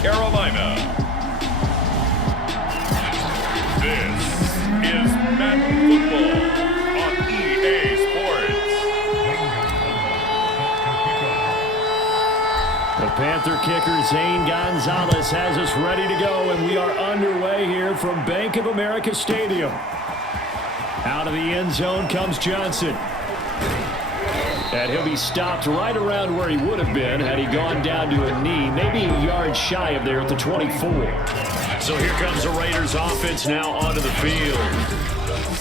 Carolina. This is Madden Football on EA Sports. The Panther kicker Zane Gonzalez has us ready to go, and we are underway here from Bank of America Stadium. Out of the end zone comes Johnson. And he'll be stopped right around where he would have been had he gone down to a knee, maybe a yard shy of there at the 24. So here comes the Raiders offense now onto the field.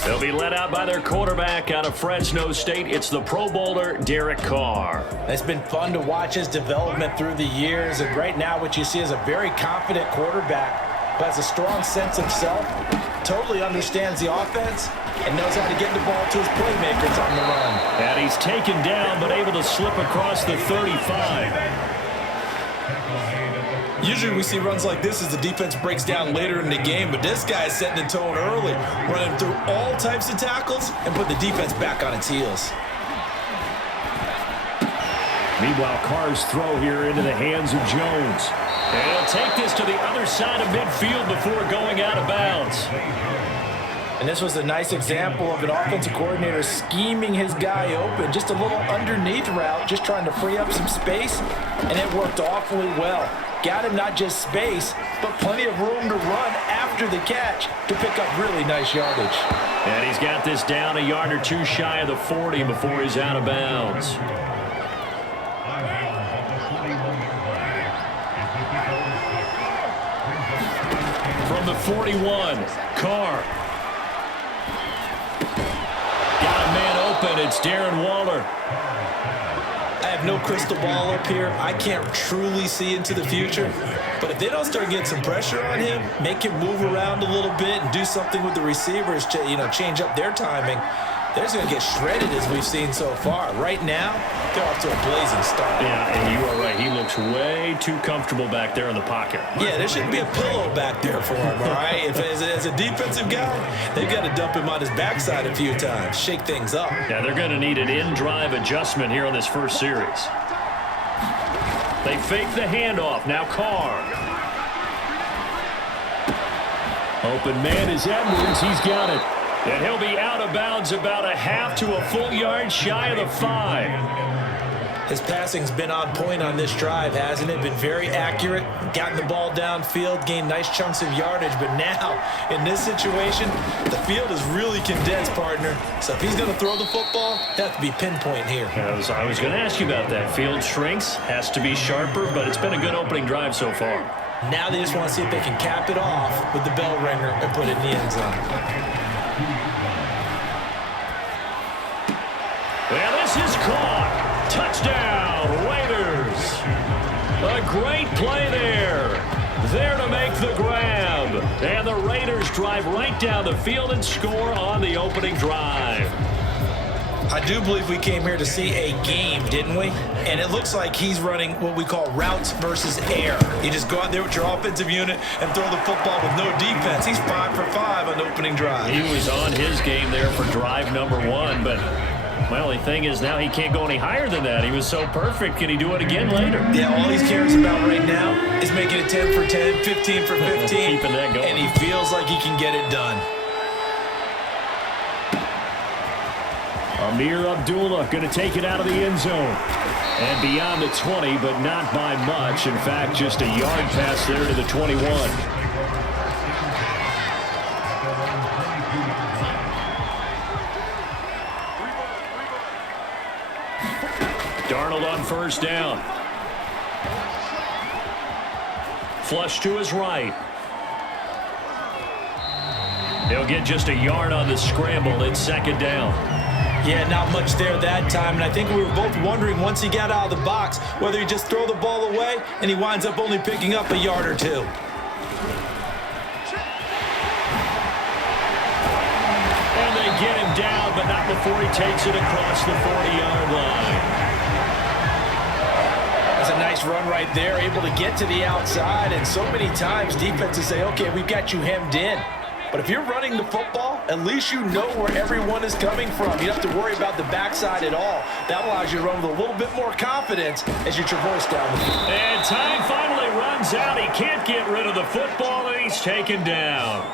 They'll be led out by their quarterback out of Fresno State. It's the Pro Bowler, Derek Carr. It's been fun to watch his development through the years, and right now what you see is a very confident quarterback who has a strong sense of self, totally understands the offense, and knows how to get the ball to his playmakers on the run. And he's taken down, but able to slip across the 35. Usually we see runs like this as the defense breaks down later in the game, but this guy is setting the tone early, running through all types of tackles and put the defense back on its heels. Meanwhile, Carr's throw here into the hands of Jones. And he'll take this to the other side of midfield before going out of bounds. And this was a nice example of an offensive coordinator scheming his guy open. Just a little underneath route, just trying to free up some space, and it worked awfully well. Got him not just space, but plenty of room to run after the catch to pick up really nice yardage. And he's got this down a yard or two shy of the 40 before he's out of bounds. From the 41, Carr. Got a man open. It's Darren Waller. I have no crystal ball up here. I can't truly see into the future. But if they don't start getting some pressure on him, make him move around a little bit and do something with the receivers to, change up their timing, they're just going to get shredded as we've seen so far. Right now, they're off to a blazing start. Yeah, and you are right. He looks way too comfortable back there in the pocket. Yeah, there shouldn't be a pillow back there for him, all right? If as a defensive guy, they've got to dump him on his backside a few times, shake things up. Yeah, they're going to need an in-drive adjustment here on this first series. They fake the handoff. Now Carr. Open man is Edwards. He's got it. And he'll be out of bounds about a half to a full yard shy of the 5. His passing's been on point on this drive, hasn't it? Been very accurate, gotten the ball downfield, gained nice chunks of yardage. But now, in this situation, the field is really condensed, partner. So if he's going to throw the football, they have to be pinpoint here. I was going to ask you about that. Field shrinks, has to be sharper, but it's been a good opening drive so far. Now they just want to see if they can cap it off with the bell ringer and put it in the end zone. Well, this is caught. Touchdown, Raiders. A great play there. There to make the grab. And the Raiders drive right down the field and score on the opening drive. I do believe we came here to see a game, didn't we? And it looks like he's running what we call routes versus air. You just go out there with your offensive unit and throw the football with no defense. He's 5 for 5 on the opening drive. He was on his game there for drive number 1, but my only thing is now he can't go any higher than that. He was so perfect. Can he do it again later? Yeah, all he cares about right now is making it 10 for 10, 15 for 15. Keeping that going. And he feels like he can get it done. Amir Abdullah going to take it out of the end zone. And beyond the 20, but not by much. In fact, just a yard pass there to the 21. Darnold on first down. Flush to his right. They'll get just a yard on the scramble. It's second down. Yeah, not much there that time, and I think we were both wondering once he got out of the box whether he just throw the ball away and he winds up only picking up a yard or two. And they get him down, but not before he takes it across the 40-yard line. That's a nice run right there, able to get to the outside, and so many times defenses say, okay, we've got you hemmed in. But if you're running the football, at least you know where everyone is coming from. You don't have to worry about the backside at all. That allows you to run with a little bit more confidence as you traverse down the field. And time finally runs runs out. He can't get rid of the football, and he's taken down.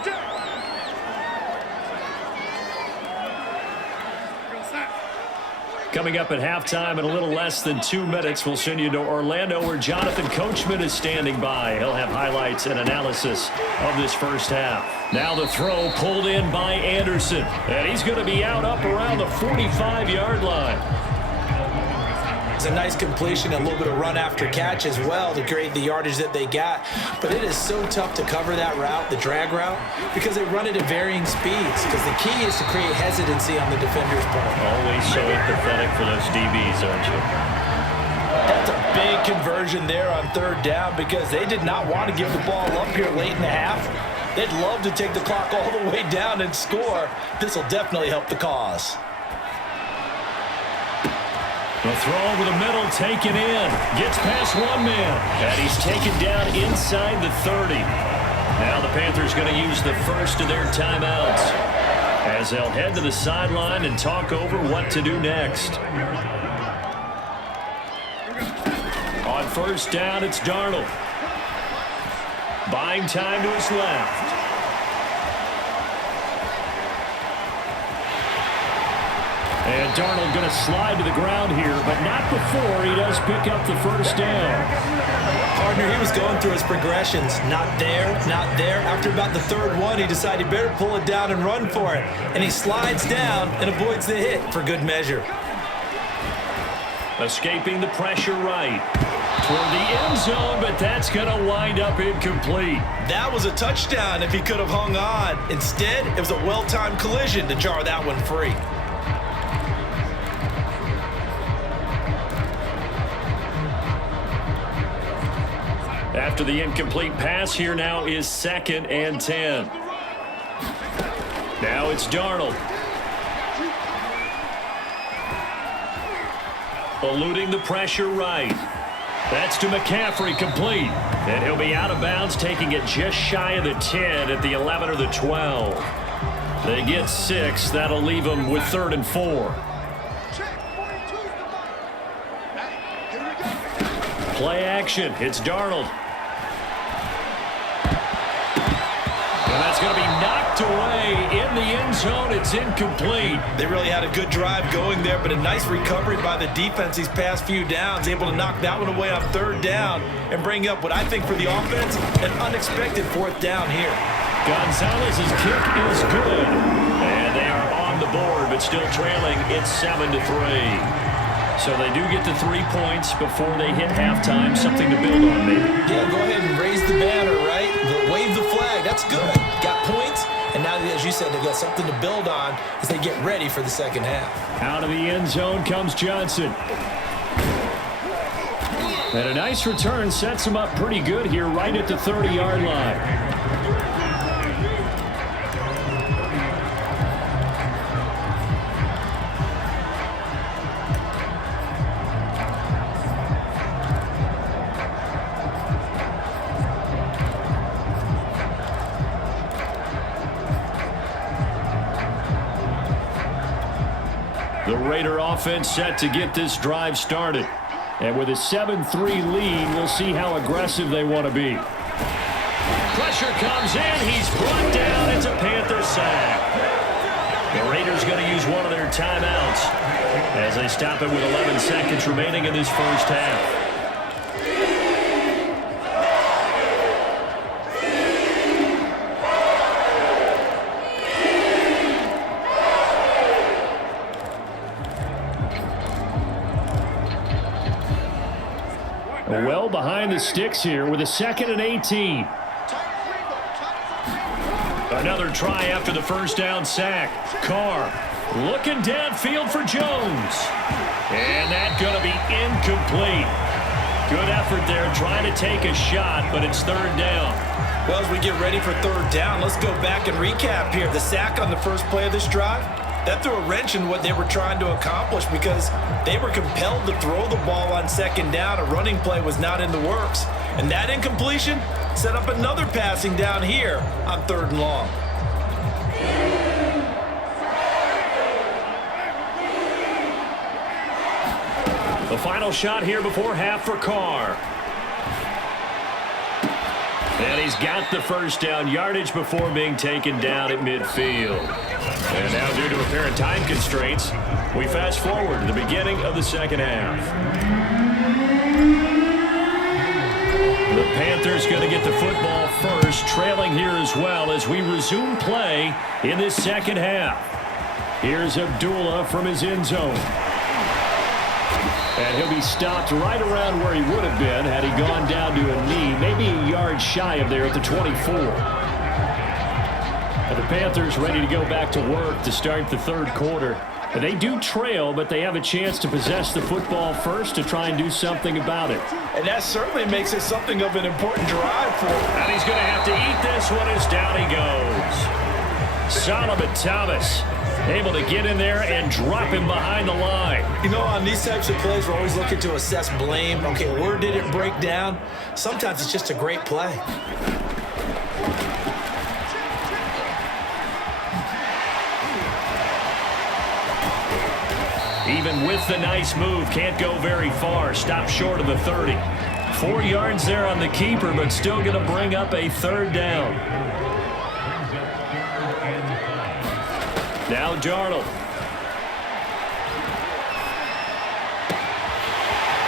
Coming up at halftime in a little less than 2 minutes, we'll send you to Orlando where Jonathan Coachman is standing by. He'll have highlights and analysis of this first half. Now the throw pulled in by Anderson, and he's going to be out up around the 45-yard line. It's a nice completion, a little bit of run after catch as well to create the yardage that they got. But it is so tough to cover that route, the drag route, because they run it at varying speeds. Because the key is to create hesitancy on the defender's part. Always so empathetic for those DBs, aren't you? That's a big conversion there on third down because they did not want to give the ball up here late in the half. They'd love to take the clock all the way down and score. This will definitely help the cause. The throw over the middle, taken in. Gets past one man. And he's taken down inside the 30. Now the Panthers going to use the first of their timeouts as they'll head to the sideline and talk over what to do next. On first down, it's Darnold. Buying time to his left. And Darnold going to slide to the ground here, but not before he does pick up the first down. Partner, he was going through his progressions. Not there, not there. After about the third one, he decided he better pull it down and run for it. And he slides down and avoids the hit for good measure. Escaping the pressure right. Toward the end zone, but that's going to wind up incomplete. That was a touchdown if he could have hung on. Instead, it was a well-timed collision to jar that one free. After the incomplete pass, here now is 2nd and 10. Now it's Darnold. Eluding the pressure right. That's to McCaffrey, complete. And he'll be out of bounds, taking it just shy of the 10 at the 11 or the 12. They get 6. That'll leave them with 3rd and 4. Play action. It's Darnold. And that's going to be knocked away in the end zone. It's incomplete. They really had a good drive going there, but a nice recovery by the defense these past few downs, able to knock that one away on third down and bring up what I think for the offense, an unexpected 4th down here. Gonzalez's kick is good. And they are on the board, but still trailing. It's 7-3. So they do get to 3 points before they hit halftime. Something to build on, maybe. Yeah, go ahead and raise the banner, right? Wave the flag. That's good. Got points. And now, as you said, they've got something to build on as they get ready for the second half. Out of the end zone comes Johnson. And a nice return sets him up pretty good here right at the 30-yard line. The Raider offense set to get this drive started. And with a 7-3 lead, we'll see how aggressive they want to be. Pressure comes in. He's brought down. It's a Panther sack. The Raiders going to use one of their timeouts as they stop it with 11 seconds remaining in this first half. Well behind the sticks here with a 2nd and 18. Another try after the first down sack. Carr looking downfield for Jones. And that's going to be incomplete. Good effort there trying to take a shot, but it's 3rd down. Well, as we get ready for 3rd down, let's go back and recap here. The sack on the first play of this drive, that threw a wrench in what they were trying to accomplish because they were compelled to throw the ball on 2nd down. A running play was not in the works. And that incompletion set up another passing down here on 3rd and long. The final shot here before half for Carr. And he's got the first down yardage before being taken down at midfield. And now, due to apparent time constraints, we fast forward to the beginning of the second half. The Panthers going to get the football first, trailing here as well as we resume play in this second half. Here's Abdullah from his end zone. And he'll be stopped right around where he would have been had he gone down to a knee, maybe a yard shy of there at the 24. And the Panthers ready to go back to work to start the third quarter. And they do trail, but they have a chance to possess the football first to try and do something about it. And that certainly makes it something of an important drive for him. And he's going to have to eat this one as down he goes. Solomon Thomas able to get in there and drop him behind the line. You know, on these types of plays, we're always looking to assess blame. Okay, where did it break down? Sometimes it's just a great play. Even with the nice move, can't go very far. Stop short of the 30. 4 yards there on the keeper, but still going to bring up a third down. Now Darnold.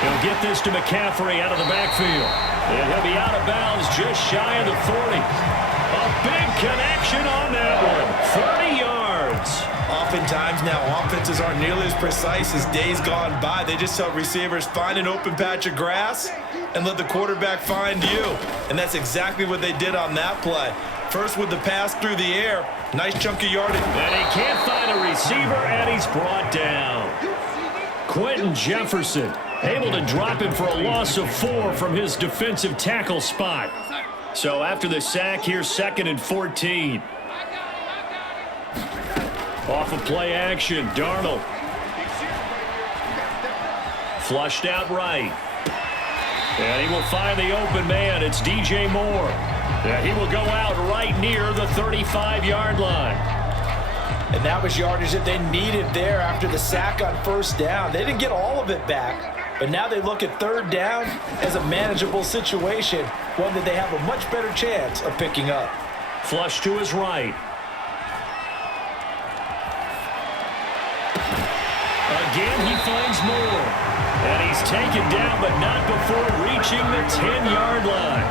He'll get this to McCaffrey out of the backfield. And he'll be out of bounds just shy of the 40. A big connection on that one. 30 yards. Oftentimes now, offenses aren't nearly as precise as days gone by. They just tell receivers, find an open patch of grass and let the quarterback find you. And that's exactly what they did on that play. First with the pass through the air. Nice chunk of yardage. And he can't find a receiver, and he's brought down. Quentin Jefferson able to drop him for a loss of 4 from his defensive tackle spot. So after the sack, here's 2nd and 14. Off of play action, Darnold. Flushed out right. And he will find the open man. It's DJ Moore. And he will go out right near the 35-yard line. And that was yardage that they needed there after the sack on first down. They didn't get all of it back, but now they look at third down as a manageable situation, one that they have a much better chance of picking up. Flush to his right. Again, he finds Moore. And he's taken down, but not before reaching the 10-yard line.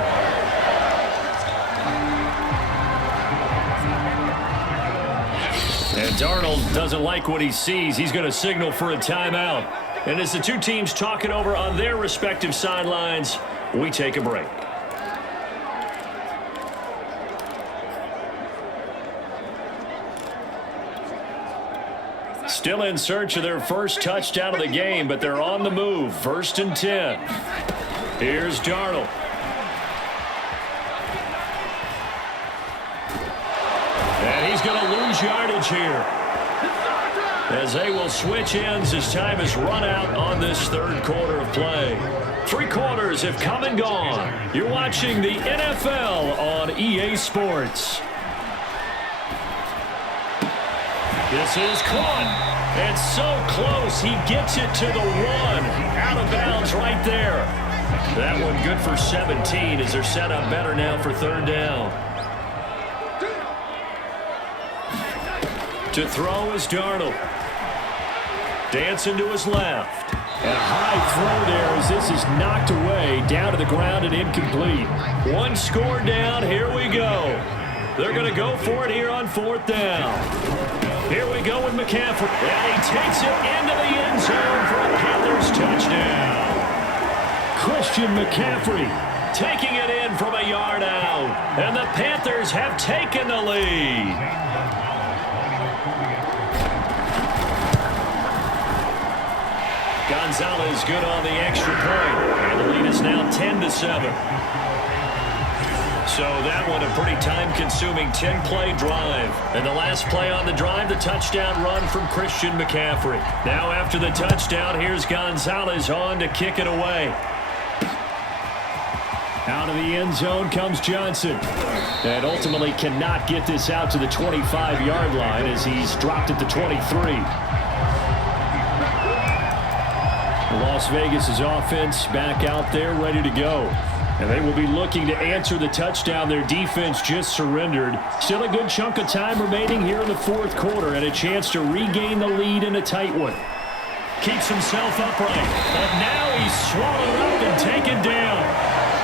And Darnold doesn't like what he sees. He's going to signal for a timeout. And as the two teams talk it over on their respective sidelines, we take a break. Still in search of their first touchdown of the game, but they're on the move. 1st and 10. Here's Darnold. And he's going to lose yardage here, as they will switch ends as time has run out on this third quarter of play. 3 quarters have come and gone. You're watching the NFL on EA Sports. This is caught. And so close, he gets it to the 1. Out of bounds right there. That one good for 17 as they're set up better now for third down. To throw is Darnold. Dancing to his left. And a high throw there as this is knocked away, down to the ground and incomplete. 1 score down, here we go. They're going to go for it here on 4th down. Here we go with McCaffrey. And he takes it into the end zone for a Panthers touchdown. Christian McCaffrey taking it in from a yard out. And the Panthers have taken the lead. Gonzalez good on the extra point. And the lead is now 10-7. So that one a pretty time-consuming 10-play drive. And the last play on the drive, the touchdown run from Christian McCaffrey. Now after the touchdown, here's Gonzalez on to kick it away. Out of the end zone comes Johnson. And ultimately cannot get this out to the 25-yard line as he's dropped at the 23. Las Vegas' offense back out there ready to go. And they will be looking to answer the touchdown their defense just surrendered. Still a good chunk of time remaining here in the fourth quarter and a chance to regain the lead in a tight one. Keeps himself upright, but now he's swallowed up and taken down.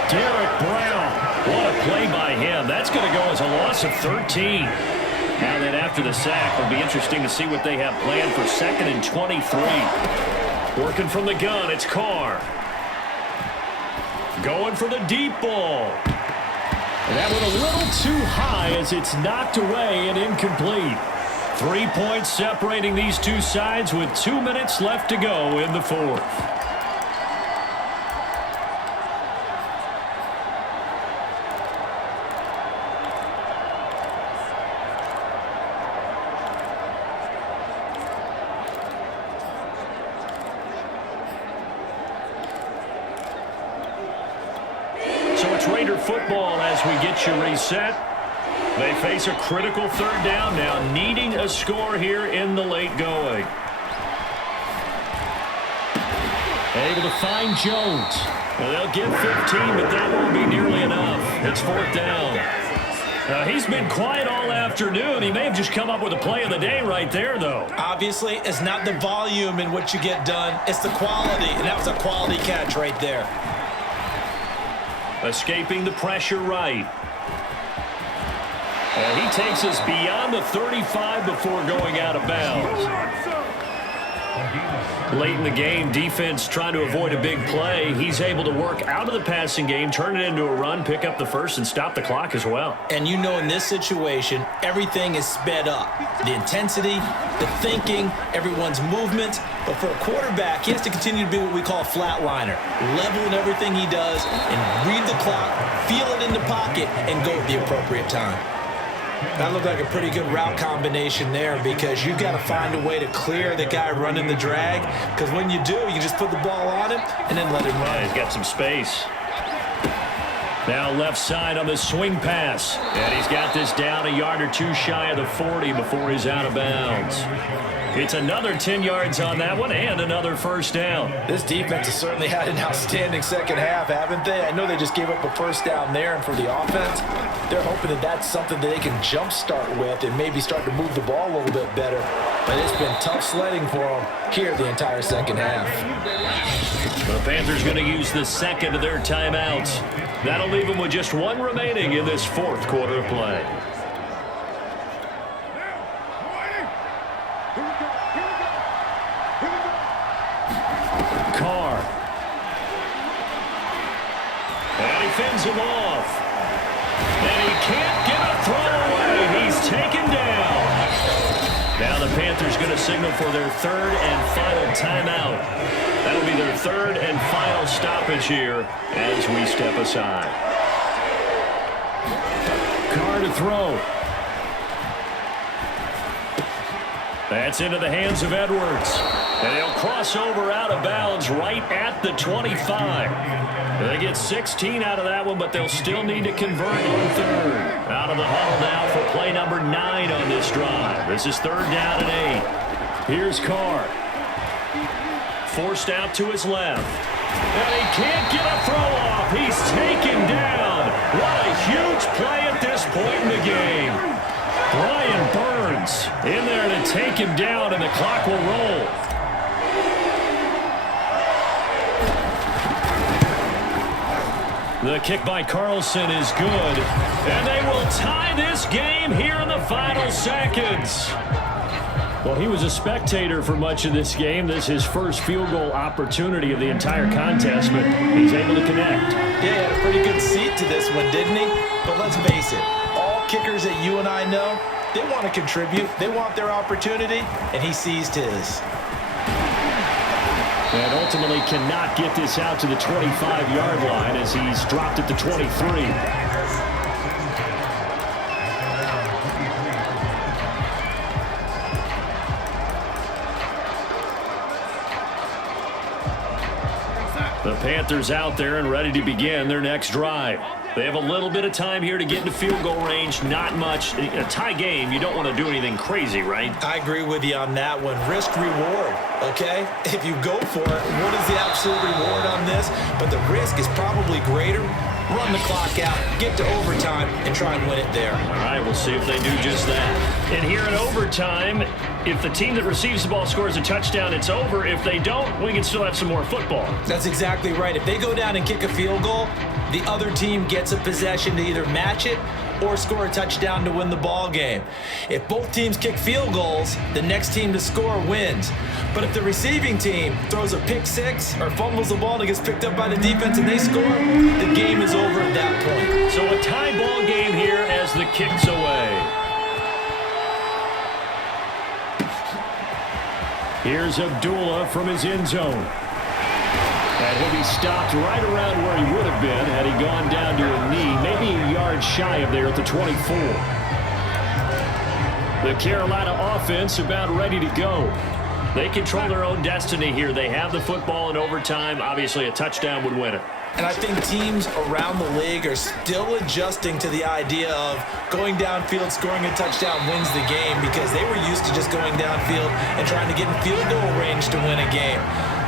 Derek Brown, what a play by him. That's going to go as a loss of 13. Now then after the sack, it'll be interesting to see what they have planned for 2nd and 23. Working from the gun, it's Carr. Going for the deep ball. And that went a little too high as it's knocked away and incomplete. 3 points separating these two sides with 2 minutes left to go in the fourth. So it's Raider football as we get you reset. They face a critical 3rd down now, needing a score here in the late going. Able to find Jones. Well, they'll get 15, but that won't be nearly enough. It's 4th down. He's been quiet all afternoon. He may have just come up with a play of the day right there, though. Obviously, it's not the volume in what you get done. It's the quality, and that was a quality catch right there. Escaping the pressure right. And he takes us beyond the 35 before going out of bounds. Late in the game, defense trying to avoid a big play. He's able to work out of the passing game, turn it into a run, pick up the first, and stop the clock as well. And you know in this situation, everything is sped up. The intensity, the thinking, everyone's movement. But for a quarterback, he has to continue to be what we call a flatliner. Level in everything he does and read the clock, feel it in the pocket, and go at the appropriate time. That looked like a pretty good route combination there because you've got to find a way to clear the guy running the drag, because when you do, you just put the ball on him and then let him run. Yeah, he's got some space. Now left side on the swing pass. And he's got this down a yard or two shy of the 40 before he's out of bounds. It's another 10 yards on that one and another first down. This defense has certainly had an outstanding second half, haven't they? I know they just gave up a first down there, and for the offense, they're hoping that that's something that they can jumpstart with and maybe start to move the ball a little bit better. But it's been tough sledding for them here the entire second half. The Panthers going to use the second of their timeouts. That'll leave them with just one remaining in this fourth quarter of play. Carr. And he fins him off. And he can't get a throw away. He's taken down. Now the Panthers going to signal for their 3rd and final timeout. That'll be their 3rd and final stoppage here as we step aside. Carr to throw. That's into the hands of Edwards. And he'll cross over out of bounds right at the 25. They get 16 out of that one, but they'll still need to convert on 3rd. Out of the huddle now for play number 9 on this drive. This is 3rd down and 8. Here's Carr. Forced out to his left. And he can't get a throw off. He's taken down. What a huge play at this point in the game. Brian Burns in there to take him down, and the clock will roll. The kick by Carlson is good, and they will tie this game here in the final seconds. Well, he was a spectator for much of this game. This is his first field goal opportunity of the entire contest, but he's able to connect. Yeah, he had a pretty good seat to this one, didn't he? But let's face it, all kickers that you and I know, they want to contribute. They want their opportunity, and he seized his. And ultimately cannot get this out to the 25-yard line as he's dropped at the 23. The Panthers out there and ready to begin their next drive. They have a little bit of time here to get into field goal range. Not much. A tie game, you don't want to do anything crazy, right? I agree with you on that one. Risk reward, okay? If you go for it, what is the absolute reward on this? But the risk is probably greater run the clock out, get to overtime, and try and win it there. All right, we'll see if they do just that. And here in overtime, if the team that receives the ball scores a touchdown, it's over. If they don't, we can still have some more football. That's exactly right. If they go down and kick a field goal, the other team gets a possession to either match it or score a touchdown to win the ball game. If both teams kick field goals, the next team to score wins. But if the receiving team throws a pick six or fumbles the ball and it gets picked up by the defense and they score, the game is over at that point. So a tie ball game here as the kick's away. Here's Abdullah from his end zone. And he'll be stopped right around where he would have been had he gone down to a knee, maybe a yard shy of there at the 24. The Carolina offense about ready to go. They control their own destiny here. They have the football in overtime. Obviously, a touchdown would win it. And I think teams around the league are still adjusting to the idea of going downfield, scoring a touchdown wins the game, because they were used to just going downfield and trying to get in field goal range to win a game.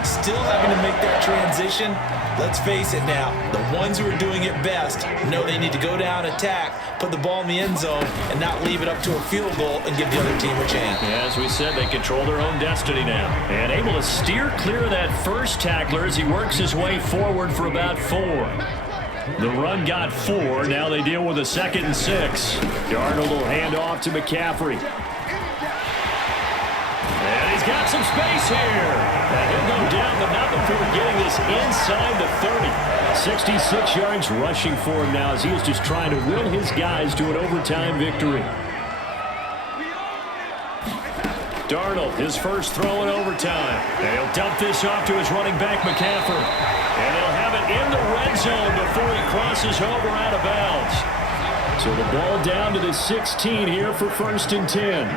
Still having to make that transition. Let's face it now, the ones who are doing it best know they need to go down, attack, put the ball in the end zone, and not leave it up to a field goal and give the other team a chance. Yeah, as we said, they control their own destiny now. And able to steer clear of that first tackler as he works his way forward for about 4. The run got 4. Now they deal with a 2nd and 6. Darnold will hand off to McCaffrey. And he's got some space here. And he'll go down, but not before getting this inside the 30. 66 yards rushing for him now as he is just trying to will his guys to an overtime victory. Darnold, his first throw in overtime. And he'll dump this off to his running back, McCaffrey. And they'll have it in the red zone before he crosses over out of bounds. So the ball down to the 16 here for 1st and 10.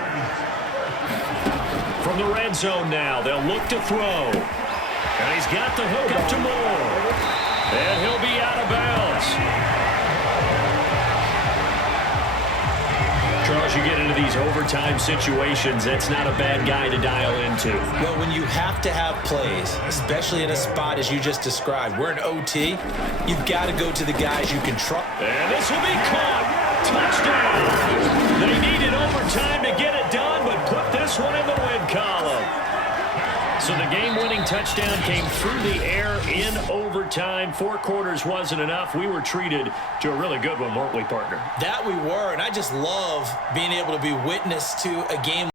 From the red zone now, they'll look to throw. And he's got the hook up to Moore. And he'll be out of bounds. Charles, you get into these overtime situations, that's not a bad guy to dial into. Well, when you have to have plays, especially in a spot as you just described, we're in OT, you've got to go to the guys you can trust. And this will be caught. Touchdown. They needed overtime to get it done, but put this one in the win column. So the game-winning touchdown came through the air in overtime. 4 quarters wasn't enough. We were treated to a really good one, weren't we, partner? That we were, and I just love being able to be witness to a game